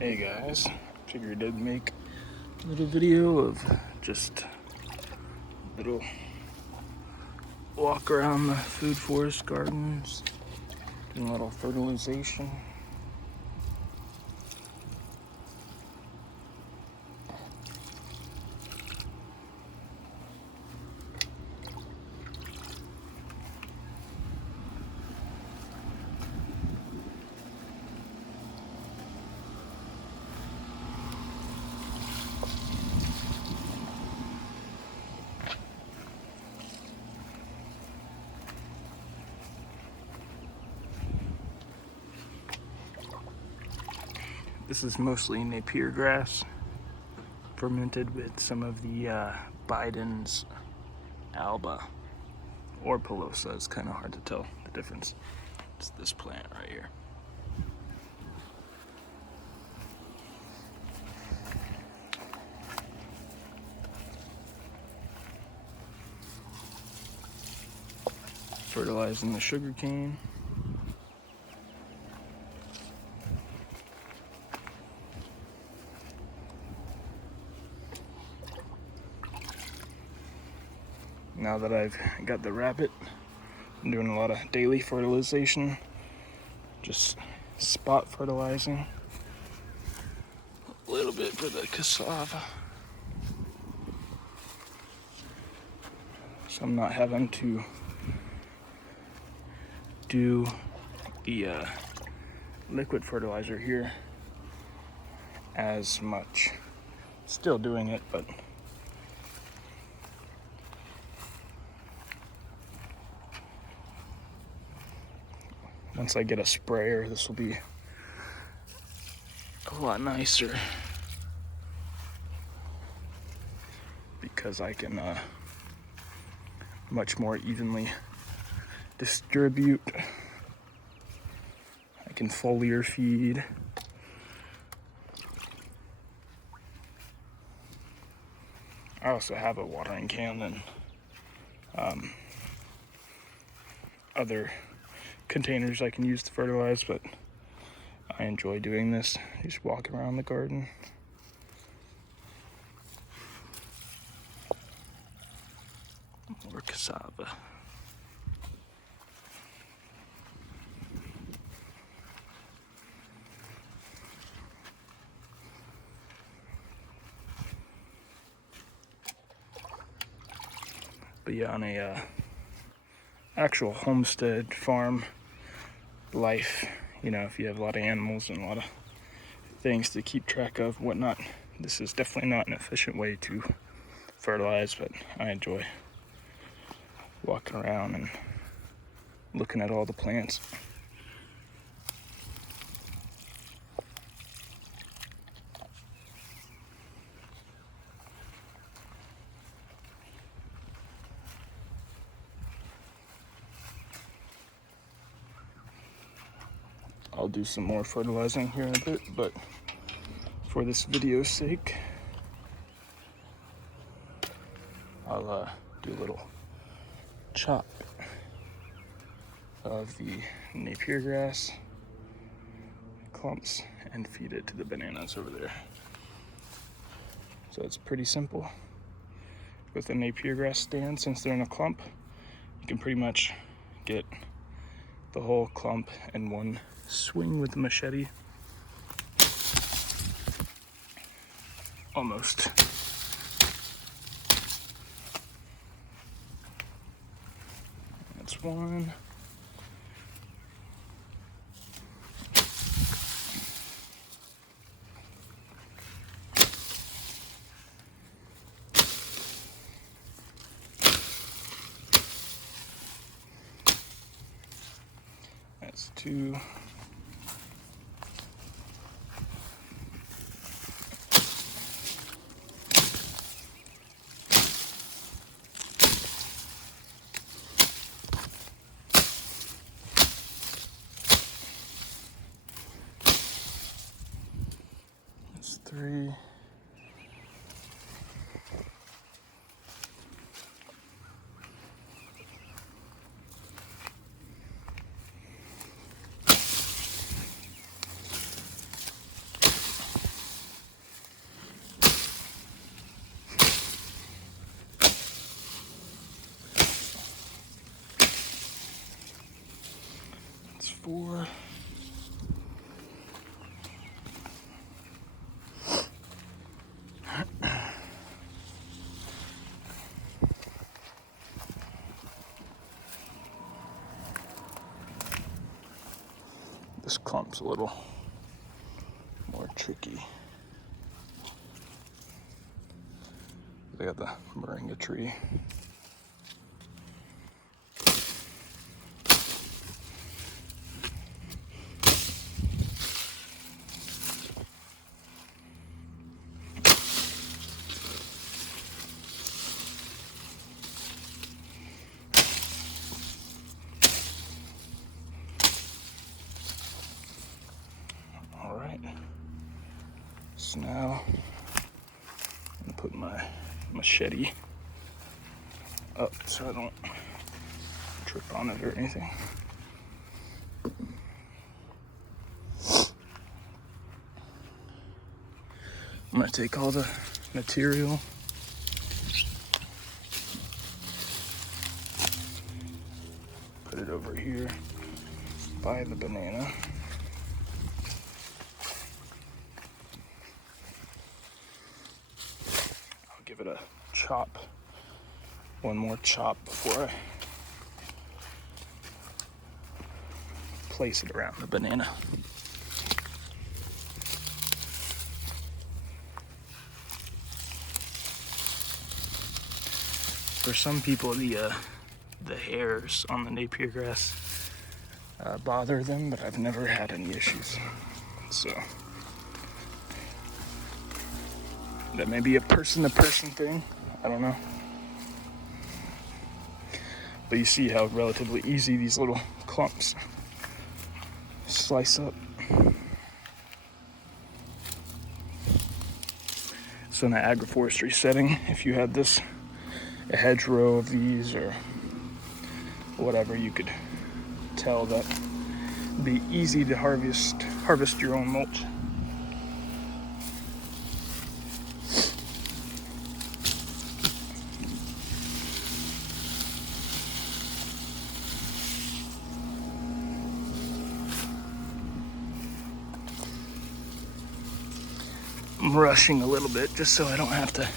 Hey guys, figured I'd make a little video of just a little walk around the food forest gardens, doing a little fertilization. This is mostly Napier grass, fermented with some of the Biden's alba or pilosa. It's kind of hard to tell the difference. It's this plant right here. Fertilizing the sugar cane. Now that I've got the rabbit, I'm doing a lot of daily fertilization, just spot fertilizing. A little bit for the cassava, so I'm not having to do the liquid fertilizer here as much. Still doing it, but once I get a sprayer, this will be a lot nicer because I can much more evenly distribute. I can foliar feed. I also have a watering can and other containers I can use to fertilize, but I enjoy doing this, just walking around the garden. More cassava. But yeah, on a actual homestead farm life, you know, if you have a lot of animals and a lot of things to keep track of, whatnot, this is definitely not an efficient way to fertilize, but I enjoy walking around and looking at all the plants. I'll do some more fertilizing here in a bit, but for this video's sake, I'll do a little chop of the Napier grass clumps and feed it to the bananas over there. So it's pretty simple. With the Napier grass stand, since they're in a clump, you can pretty much get the whole clump in one swing with the machete. Almost. That's one. That's two. That's three. 4. This clump's a little more tricky. They got the moringa tree. All right. So now I'm gonna put my machete up so I don't trip on it or anything. I'm gonna take all the material, put it over here by the banana. I'll give it a chop, one more chop before I place it around the banana. For some people, the hairs on the Napier grass bother them, but I've never had any issues. So that may be a person-to-person thing. I don't know. But you see how relatively easy these little clumps slice up. So in an agroforestry setting, if you had this, a hedgerow of these or whatever, you could tell that it'd be easy to harvest your own mulch. I'm rushing a little bit just so I don't have to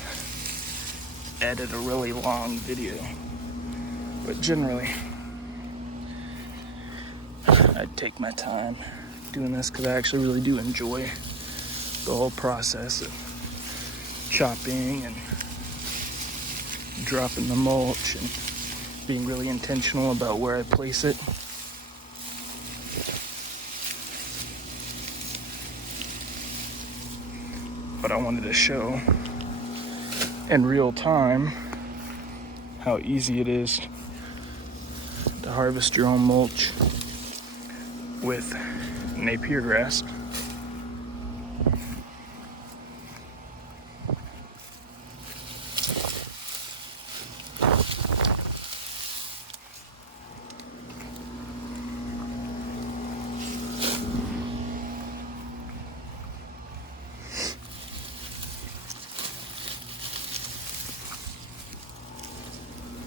edit a really long video, but generally I take my time doing this because I actually really do enjoy the whole process of chopping and dropping the mulch and being really intentional about where I place it. But I wanted to show in real time how easy it is to harvest your own mulch with Napier grass.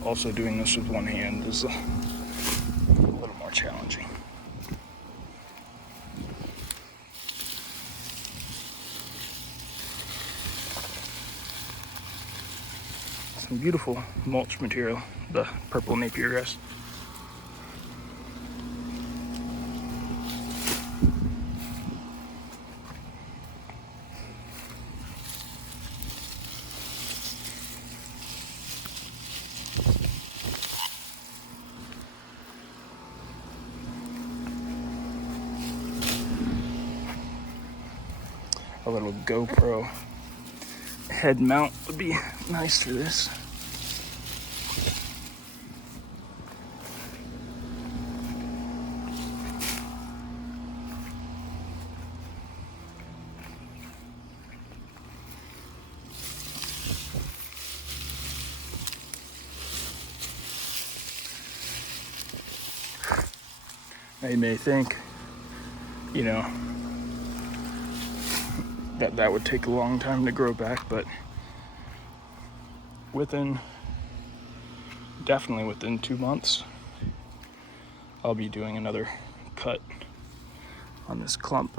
Also, doing this with one hand is a little more challenging. Some beautiful mulch material, the purple Napier grass. A little GoPro head mount would be nice for this. Now you may think, you know, that would take a long time to grow back, but definitely within 2 months, I'll be doing another cut on this clump.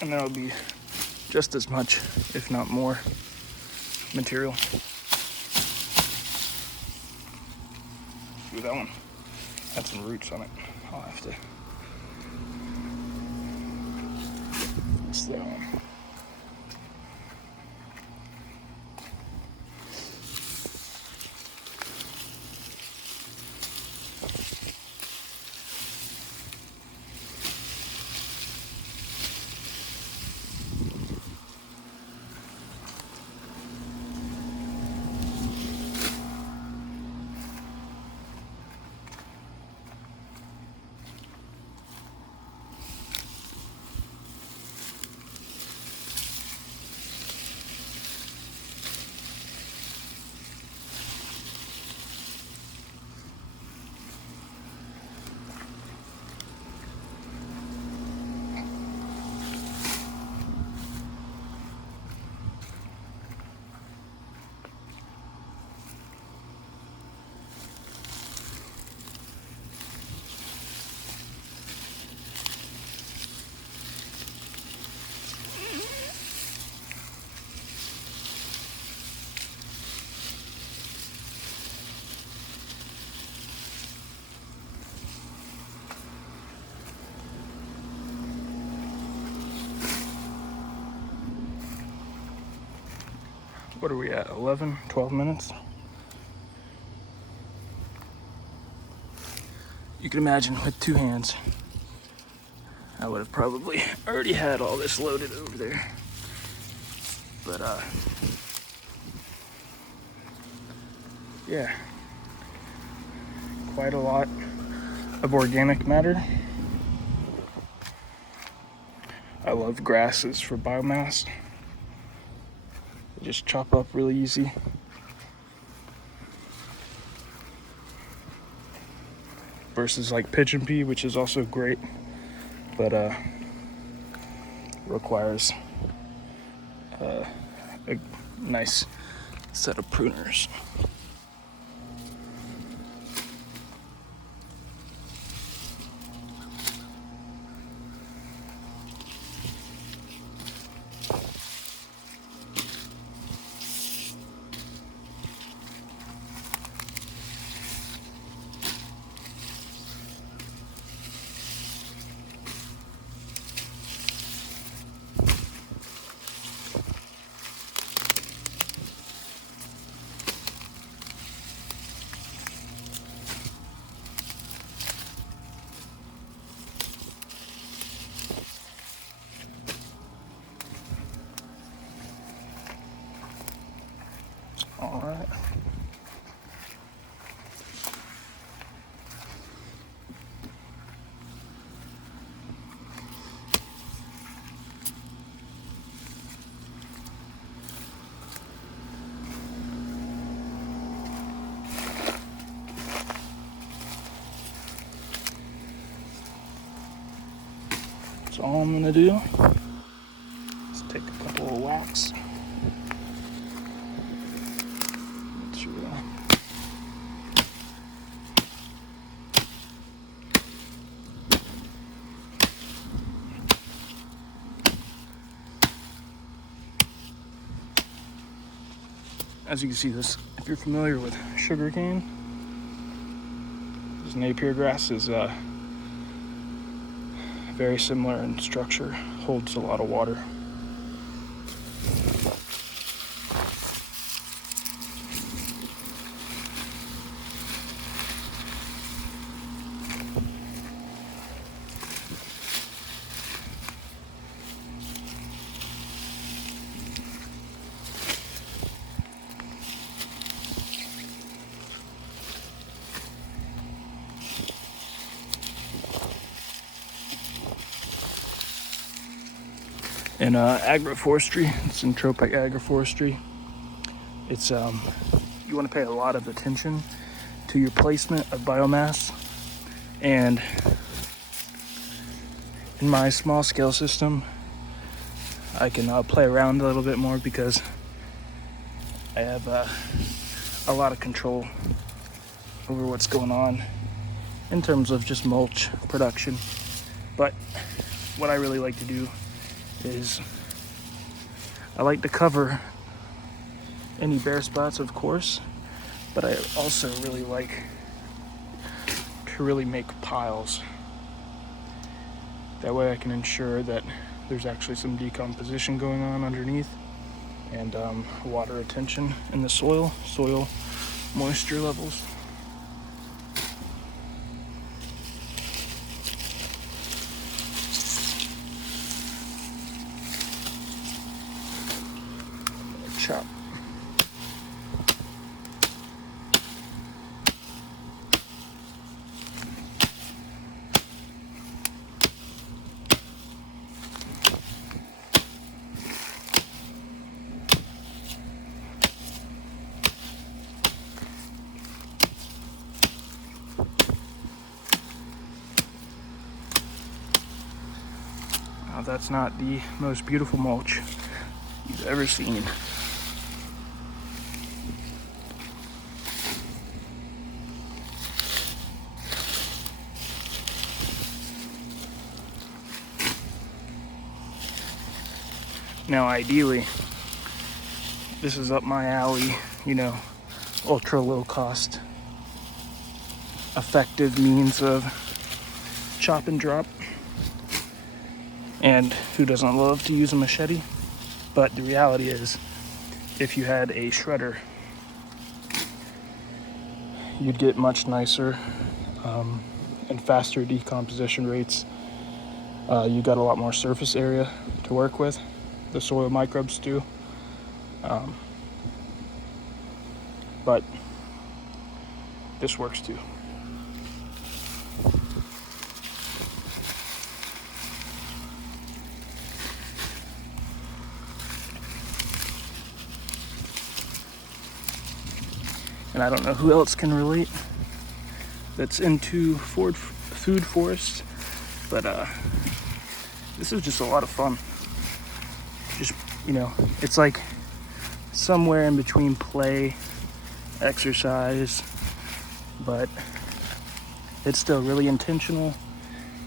And there'll be just as much, if not more, material. Ooh, that one had some roots on it. I'll have to fix that one. What are we at, 11, 12 minutes? You can imagine with 2 hands, I would have probably already had all this loaded over there. But yeah, quite a lot of organic matter. I love grasses for biomass. They just chop up really easy. Versus like pigeon pea, which is also great, but requires a nice set of pruners. All right. That's all I'm gonna do. Let's take a couple of whacks. As you can see, this, if you're familiar with sugarcane, this Napier grass is very similar in structure, holds a lot of water. In agroforestry, it's in tropic agroforestry. It's you want to pay a lot of attention to your placement of biomass. And in my small scale system, I can play around a little bit more because I have a lot of control over what's going on in terms of just mulch production. But what I really like to do is I like to cover any bare spots, of course, but I also really like to really make piles. That way I can ensure that there's actually some decomposition going on underneath, and water retention in the soil moisture levels. Chop. Now that's not the most beautiful mulch you've ever seen. Now ideally, this is up my alley, you know, ultra low cost, effective means of chop and drop. And who doesn't love to use a machete? But the reality is, if you had a shredder, you'd get much nicer and faster decomposition rates. You got a lot more surface area to work with. The soil microbes do. But this works too. And I don't know who else can relate that's into food forests, but this is just a lot of fun. Just, you know, it's like somewhere in between play, exercise, but it's still really intentional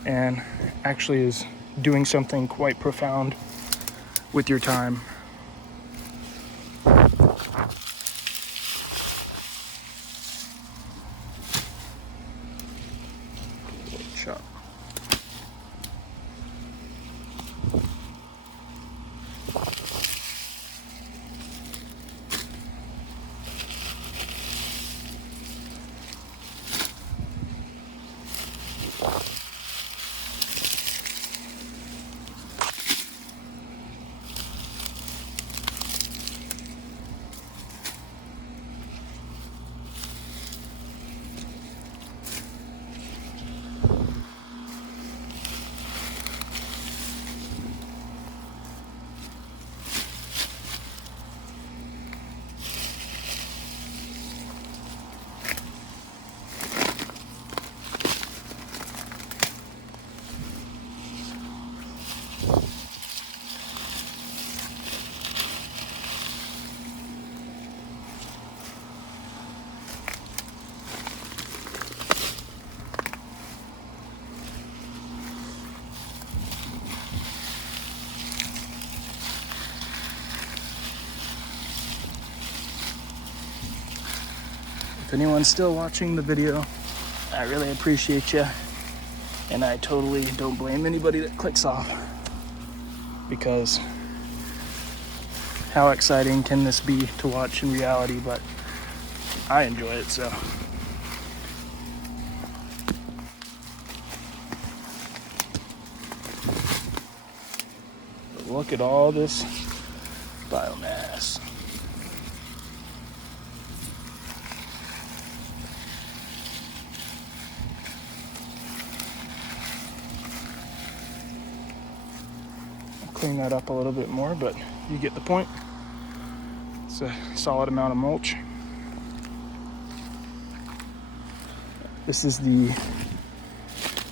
and actually is doing something quite profound with your time. Chop. If anyone's still watching the video, I really appreciate you, and I totally don't blame anybody that clicks off, because how exciting can this be to watch in reality? But I enjoy it, so. But look at all this biomass. Clean that up a little bit more, but you get the point. It's a solid amount of mulch. This is the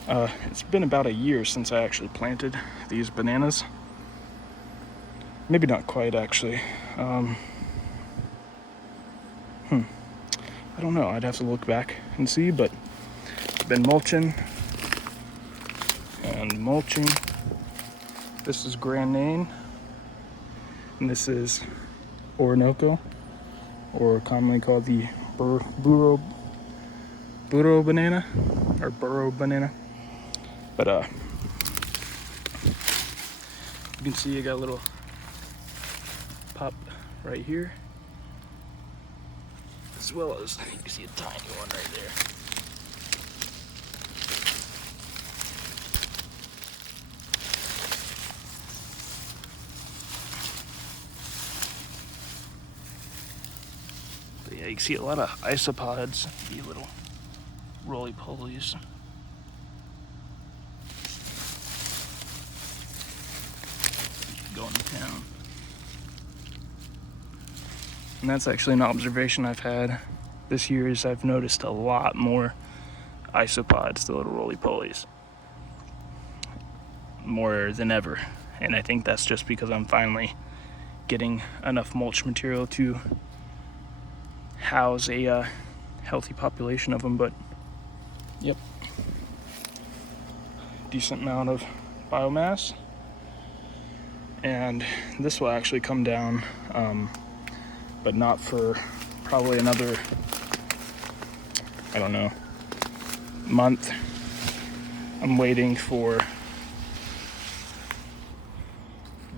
it's been about a year since I actually planted these bananas. Maybe not quite, actually. I don't know, I'd have to look back and see, but been mulching and mulching. This is Grenade, and this is Orinoco, or commonly called the burro banana, or burro banana. But you can see I got a little pop right here, as well as you can see a tiny one right there. But yeah, you can see a lot of isopods, the little roly-polies. Going to town. And that's actually an observation I've had this year, is I've noticed a lot more isopods, the little roly-polies, more than ever. And I think that's just because I'm finally getting enough mulch material to house a healthy population of them. But yep, decent amount of biomass. And this will actually come down, but not for probably another, I don't know, month. I'm waiting for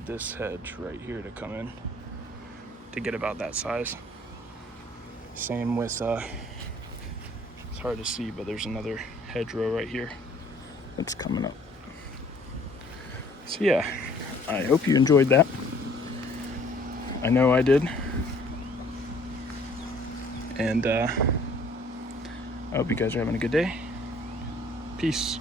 this hedge right here to come in to get about that size. Same with, it's hard to see, but there's another hedgerow right here that's coming up. So yeah, I hope you enjoyed that. I know I did. And I hope you guys are having a good day. Peace.